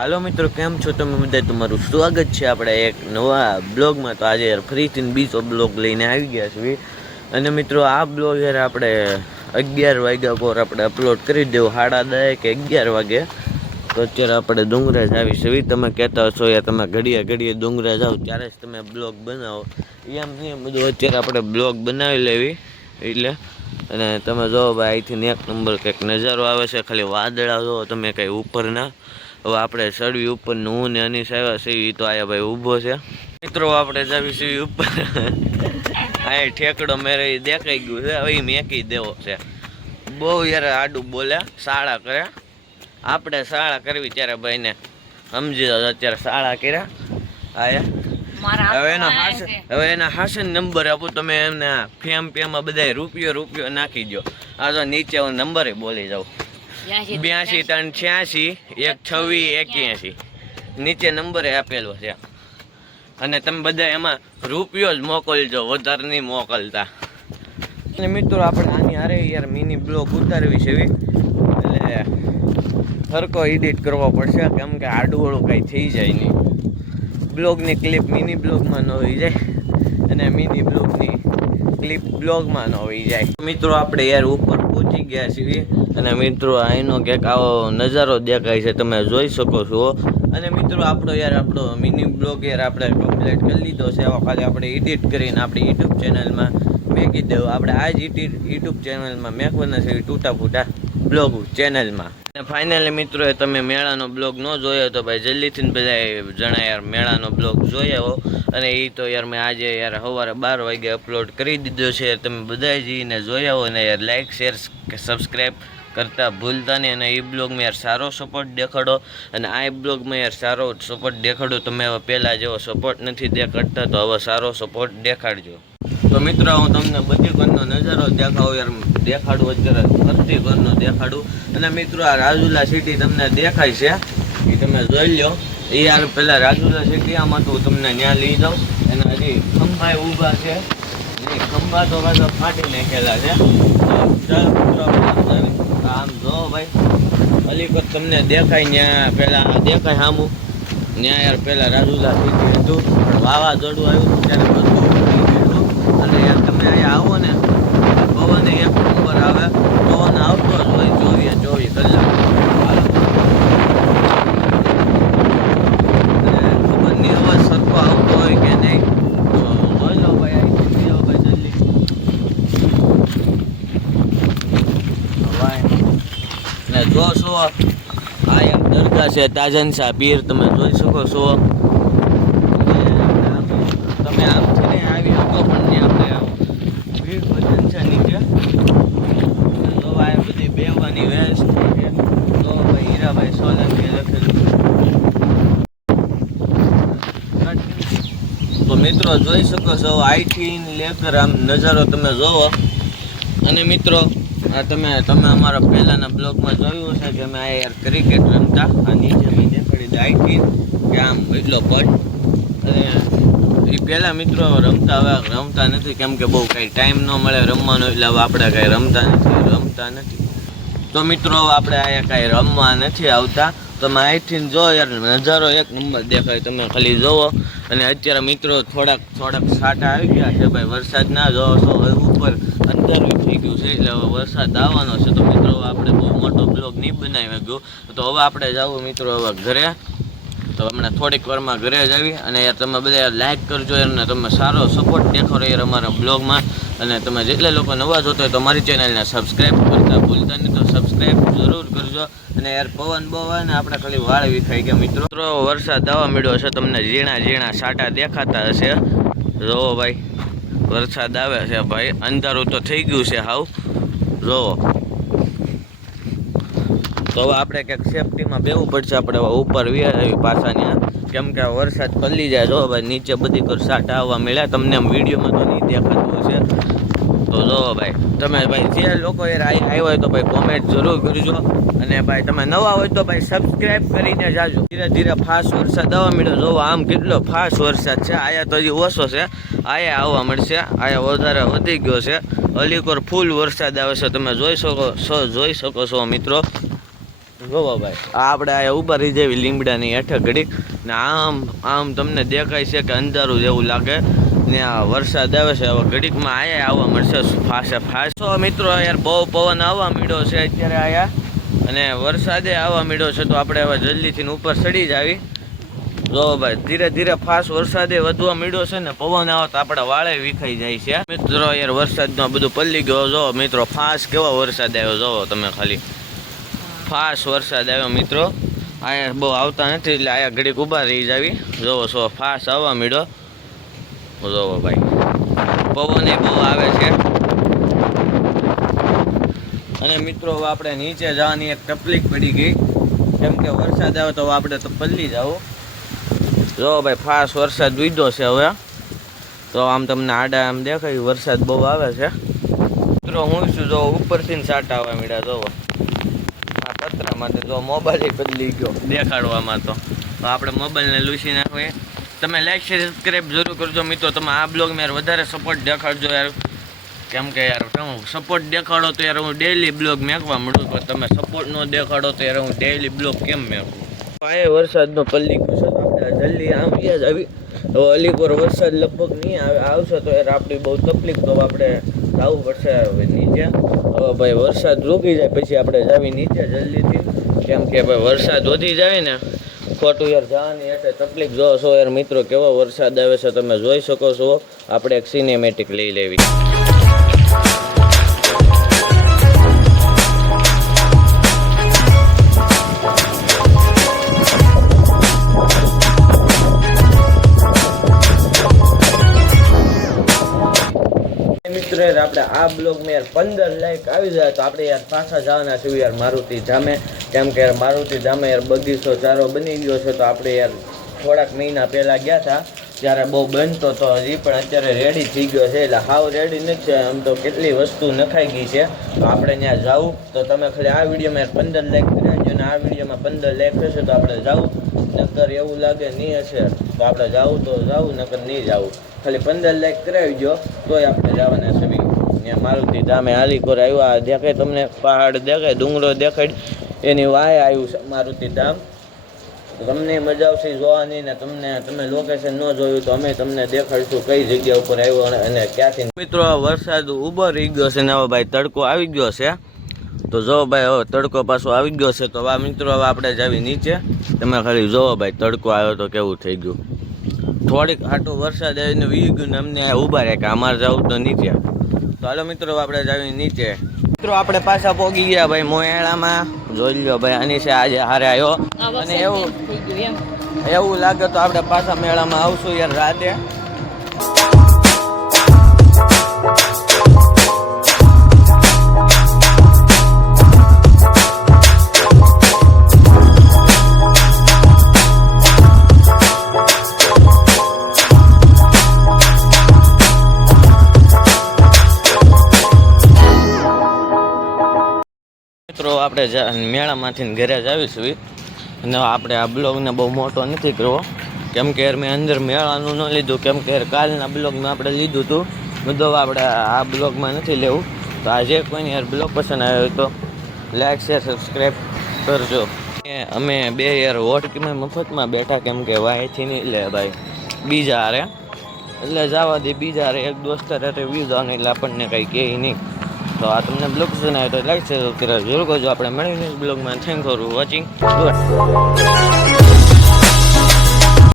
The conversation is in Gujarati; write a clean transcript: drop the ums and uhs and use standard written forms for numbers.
હાલો મિત્રો, કેમ છો તમે બધા? તમારું સ્વાગત છે આપણે એક નવા બ્લોગમાં. તો આજે ફરીથી બીજો બ્લોગ લઈને આવી ગયા છીએ. અને મિત્રો આ બ્લોગ આપણે 11 વાગ્યા પર આપણે અપલોડ કરી દેવું, 10:30 કે 11 વાગે. તો અત્યારે આપણે ડુંગરાજ આવી છે. તમે કહેતા હશો યાર તમે ઘડીએ ઘડીએ ડુંગરાજ જાઓ ત્યારે જ તમે બ્લોગ બનાવો, એમ નહીં બધું અત્યારે આપણે બ્લોગ બનાવી લેવી એટલે. અને તમે જો ભાઈ અહીંથી એક નંબર કંઈક નજારો આવે છે, ખાલી વાદળા જો તમે કંઈ ઉપરના. હવે આપણે ચડવી ઉપર હું ને અનીસ આવ્યા છીએ, તો આયા ભાઈ ઊભો છે. મિત્રો આપણે જાવી છીએ ઉપર. આ ઠેકડો મેરે દેખાઈ ગયું છે, હવે મેકી દેવો છે. બહુ યાર આડું બોલ્યા, શાળા કરે. આપણે શાળા કરવી ત્યારે ભાઈને સમજી દો, અત્યારે શાળા કર્યા આયા. હવે એના હાસન નંબર આપો તમે એમને. ફેમાં બધા રૂપિયો નાખી દો. આ તો નીચે હું નંબરે બોલી જાઉં, 82 386 126 81 નીચે નંબરે આપેલો છે. અને તમે બધા એમાં રૂપિયો જ મોકલજો, વધારે નહીં મોકલતા. અને મિત્રો આપણે આની હારે યાર મિની બ્લોગ ઉતારવી છે, એટલે સરખો એડિટ કરવો પડશે, કેમ કે આડુવાળું કાંઈ થઈ જાય નહીં. બ્લોગની ક્લિપ મિની બ્લોગમાં ન હોઈ જાય, અને મિની બ્લોગની ક્લિપ બ્લોગમાં ન હોઈ જાય. મિત્રો આપણે યાર ઉપર પહોંચી ગયા છીએ, અને મિત્રો અહીંનો ક્યાંક આવો નજારો દેખાય છે, તમે જોઈ શકો છો. અને મિત્રો આપણો મિની બ્લોગ યાર આપણે કમ્પ્લીટ કરી લીધો છે. હવે ખાલી આપણે એડિટ કરીને આપણી યુટ્યુબ ચેનલમાં મેકી દેવું. આપણે આ જ યુટ્યુબ ચેનલમાં મેકવાના છે, તૂટા ફૂટા બ્લોગ ચેનલમાં. અને ફાઇનલી મિત્રો તમે મેળાનો બ્લોગ ન જોયો તો ભાઈ જલ્દીથી બધા જણા યાર મેળાનો બ્લોગ જોઈ આવો. અને એ તો યાર મેં આજે યાર સવારે 12 વાગે અપલોડ કરી દીધો છે. તમે બધા જઈને જોઈ આવો, અને યાર લાઇક શેર કે સબસ્ક્રાઈબ કરતા ભૂલતા નહીં. અને એ બ્લોગમાં યાર સારો સપોર્ટ દેખાડો, અને આ બ્લોગમાં યાર સારો સપોર્ટ દેખાડો. તમે હવે પહેલાં જેવો સપોર્ટ નથી દેખાડતા, તો હવે સારો સપોર્ટ દેખાડજો. તો મિત્રો હું તમને બધી ઘરનો નજારો દેખાડું અત્યારે ફરતી ઘરનો દેખાડું. અને મિત્રો આ રાજુલા સિટી તમને દેખાય છે, એ તમે જોઈ લો. એ યાર પહેલાં રાજુલા સિટી આમાં તો તમને ત્યાં લઈ જાઉં. અને હજી ખંભા ઊભા છે, ખંભા તો પાછા ફાટી નાખેલા છે. આમ જો ભાઈ અલીકોટ તમને દેખાય, ત્યાં પહેલાં દેખાય સામું, ત્યાં યાર પહેલાં રાજુલા સિટી હતું, પણ વાવાઝોડું આવ્યું હતું ત્યારે બધું. અને યાર તમે અહીંયા આવો ને, પવન એક નંબર આવે, પવન આવતો જ હોય 24 કલાક. અને ખબર નહીં અવાજ સરખો આવતો હોય કે નહીં, જોઈ લો ભાઈ. આવી ભાઈ જલ્દી ને જો છો આ એક દરગાહ છે, તાજન શાહ પીર, તમે જોઈ શકો છો. તમે આમથી નહીં આવી શકો, પણ ત્યાં આપણે ભીડ ભજન છે નીચે. જોવા એ બધી બેવાની વ્યવસ્થા છે. તો ભાઈ હીરાભાઈ સોલંકી લખેલું. તો મિત્રો જોઈ શકો છો, આઈથી લેકર આમ નજારો તમે જોવો. અને મિત્રો આ તમે અમારા પહેલાંના બ્લોગમાં જોયું છે કે અમે આ યાર ક્રિકેટ રમતા. આ નીચે મેં દેખાડી દે આઈથી કે આમ એટલો પટ. અને એ પહેલાં મિત્રો રમતા નથી, કેમ કે બહુ કાંઈ ટાઈમ ન મળે રમવાનો, એટલે હવે આપણે કાંઈ રમતા નથી. તો મિત્રો આપણે અહીંયા કાંઈ રમવા નથી આવતા. તમે અહીંથી જો યાર નજારો એક નંબર દેખાય, તમે ખાલી જોવો. અને અત્યારે મિત્રો થોડાક છાંટા આવી ગયા છે ભાઈ, વરસાદ ના જોવો છો. ઉપર અંધારું થઈ ગયું છે, એટલે હવે વરસાદ આવવાનો છે. તો મિત્રો આપણે બહુ મોટો બ્લોગ નહીં બનાવી ગયો, તો હવે આપણે જવું મિત્રો હવે ઘરે. તો હમણાં થોડીક વારમાં ઘરે જ આવી. અને યાર તમે બધા લાઇક કરજો, અને તમે સારો સપોર્ટ દેખાડો યાર અમારા બ્લોગમાં. અને તમે જેટલા લોકો નવા જોતો હોય તો મારી ચેનલને સબસ્ક્રાઈબ કરતા ભૂલતા નહીં, તો સબસ્ક્રાઈબ જરૂર કરજો. અને યાર પવન બહુ આવે ને આપણે ખાલી વાળ વિખાઈ ગયા. મિત્રો વરસાદ આવવા મળ્યો હશે, તમને ઝીણા છાંટા દેખાતા હશે. જોવો ભાઈ વરસાદ આવે છે ભાઈ, અંધારું તો થઈ ગયું છે હાવ, જોવો. તો હવે આપણે ક્યાંક સેફટીમાં બેવું પડશે. આપણે ઉપર વ્યાજ પાછા ત્યાં, કેમ કે વરસાદ પલ્લી જાય. જો ભાઈ નીચે બધી કર સાટા આવવા મળ્યા, તમને આમ વિડીયોમાં તો નહીં દેખાતું હશે. તો જો ભાઈ તમે ભાઈ જે લોકો યાર આવ્યા હોય તો ભાઈ કોમેન્ટ જરૂર કરજો. અને ભાઈ તમે નવા હોય તો ભાઈ સબસ્ક્રાઈબ કરીને જાજો. ધીરે ધીરે ફાસ્ટ વરસાદ આવવા મળ્યો. જોવો આમ કેટલો ફાસ્ટ વરસાદ છે. આયા તો હજી ઓછો છે, આયા આવવા મળશે. આયા વધારે વધી ગયો છે. અલીકોર ફૂલ વરસાદ આવે છે, તમે જોઈ શકો છો મિત્રો. જોવો ભાઈ આ આપણે આ ઉભા રહી જેવી લીમડાની હેઠે ઘડીક ને આમ તમને દેખાય છે કે અંધારું જેવું લાગે ને આ વરસાદ આવે છે હવે ઘડીકમાં આયા આવવા મળશે ફાસ તો મિત્રો યાર બહુ પવન આવવા માંડ્યો છે અત્યારે આયા અને વરસાદે આવવા માંડ્યો છે તો આપણે હવે જલ્દીથી ઉપર ચડી જ આવી જો ભાઈ ધીરે ધીરે ફાસ્ટ વરસાદે વધવા માંડ્યો છે ને પવન આવે તો આપણા વાળે વિખાઈ જાય છે મિત્રો યાર વરસાદનો બધું પલ્લી ગયો જો મિત્રો ફાસ્ટ કેવો વરસાદ આવ્યો જોવો તમે ખાલી ફાસ્ટ વરસાદ આવ્યો મિત્રો અહીંયા બહુ આવતા નથી એટલે અહીંયા ઘડીક ઊભા રહી જાવી જોવો સો ફાસ્ટ આવવા માંડ્યો જોવો ભાઈ પવન એ બહુ આવે છે અને મિત્રો આપણે નીચે જવાની એક તકલીફ પડી ગઈ કેમ કે વરસાદ આવે તો આપણે તો પલ્લી જાવ જો ભાઈ ફાસ્ટ વરસાદ વીધો છે હવે તો આમ તમને આડા આમ દેખાય વરસાદ બહુ આવે છે મિત્રો હું શું જો ઉપરથી સાટા આવવા માંડ્યા જોવો આ પતરામાં તો જો મોબાઈલ બદલી ગયો દેખાડવામાં તો આપણે મોબાઈલને લૂસી નાખીએ તમે લાઈક શેર સબસ્ક્રાઈબ જરૂર કરજો મિત્રો તમે આ બ્લોગમાં યાર વધારે સપોર્ટ દેખાડજો યાર કેમ કે યાર તમે સપોર્ટ દેખાડો તો યાર હું ડેઈલી બ્લોગ મેકવા મળું પણ તમે સપોર્ટ ન દેખાડો તો યાર હું ડેઈલી બ્લોગ કેમ મેકું આ વરસાદનો પલ્લી ગયો છે તો આપણે જલ્દી આવીએ જ આવી હવે અલીપુર વરસાદ લગભગ નહીં આવશે તો યાર આપણી બહુ તકલીફ તો આપણે જવું પડશે હવે નીચે હવે ભાઈ વરસાદ રૂકી જાય પછી આપણે જાવી નીચે જલ્દીથી કેમ કે ભાઈ વરસાદ વધી જાય ને ખોટું યાર જવાની એટલે તકલીફ જો છો યાર મિત્રો કેવો વરસાદ આવે છે તમે જોઈ શકો છો આપણે એક સિનેમેટિક લઈ લેવી મિત્રો યાર આપણે આ બ્લોગમાં યાર 15 લાઈક આવી જાય તો આપણે યાર પાછા જવાના છીએ યાર મારુતિ ધામે કેમ કે યાર મારુતિ ધામે યાર બગીચો ચારો બની ગયો છે તો આપણે યાર થોડાક મહિના પહેલાં ગયા હતા ત્યારે બહુ બનતો તો હજી પણ અત્યારે રેડી થઈ ગયો છે એટલે હાવ રેડી નથી આમ તો કેટલી વસ્તુ નખાઈ ગઈ છે તો આપણે ત્યાં જવું તો તમે ખાલી આ વિડીયોમાં યાર 15 લાઈક કરી દેજો અને આ વિડીયોમાં 15 લાઈક થશે તો આપણે જવું નકર એવું લાગે નહીં હશે તો આપણે જવું તો જવું નકર નહીં જવું ખાલી 15 લાઈક કરાવી દો તોય આપણે જવાના છે ત્યાં મારુતિ ધામે આલીકોર આવ્યા દેખાય તમને પહાડ દેખાય ડુંગરો દેખાય એની વાય આવ્યું છે મારુતિ ધામ તમને મજા આવશે જોવાની ને તમે લોકેશન ન જોયું તો અમે તમને દેખાડીશું કઈ જગ્યા ઉપર આવ્યો અને ક્યાંથી મિત્રો વરસાદ ઉભો રહી ગયો છે ને હવે ભાઈ તડકો આવી ગયો છે તો જો ભાઈ હવે તડકો પાછો આવી ગયો છે તો આ મિત્રો હવે આપણે જાવી નીચે તમે ખાલી જોવો ભાઈ તડકો આવ્યો તો કેવું થઈ ગયું થોડીક આટો વરસાદ આવીને વી ગયું ને અમને ઊભા રહે કે અમારે જવું તો નીચે તો હાલો મિત્રો આપણે જાવી નીચે મિત્રો આપણે પાછા પોગી ગયા ભાઈ મોયાળામાં જોઈ લો ભાઈ આની છે આજે હારે આવ્યો અને એવું લાગે તો આપણે પાછા મેળામાં આવશું યાર રાતે મિત્રો આપણે મેળામાંથી ઘરે જ આવીશું અને આપણે આ બ્લોગને બહુ મોટો નથી કરવો કેમ કે મેં અંદર મેળાનું ન લીધું કેમ કે કાલના બ્લોગમાં આપણે લીધું હતું બધું આપણે આ બ્લોગમાં નથી લેવું તો આજે કોઈને યાર બ્લોગ પસંદ આવ્યો તો લાઈક શેર સબસ્ક્રાઈબ કરજો અમે બે યાર હોટકીમાં મફતમાં બેઠા કેમ કે વાયથી નહીં લે ભાઈ બીજા હારે એટલે જવા દે બીજા હારે એક દોસ્તાર હારે વીજવાનું એટલે આપણને કંઈ કહે નહીં તો આ તમને બ્લોગ પસંદ આવે તો લાઈક શેર સબસ્ક્રાઈબ જરૂર કરજો આપણે મળીને બ્લોગમાં થેન્ક ફોર વોચિંગ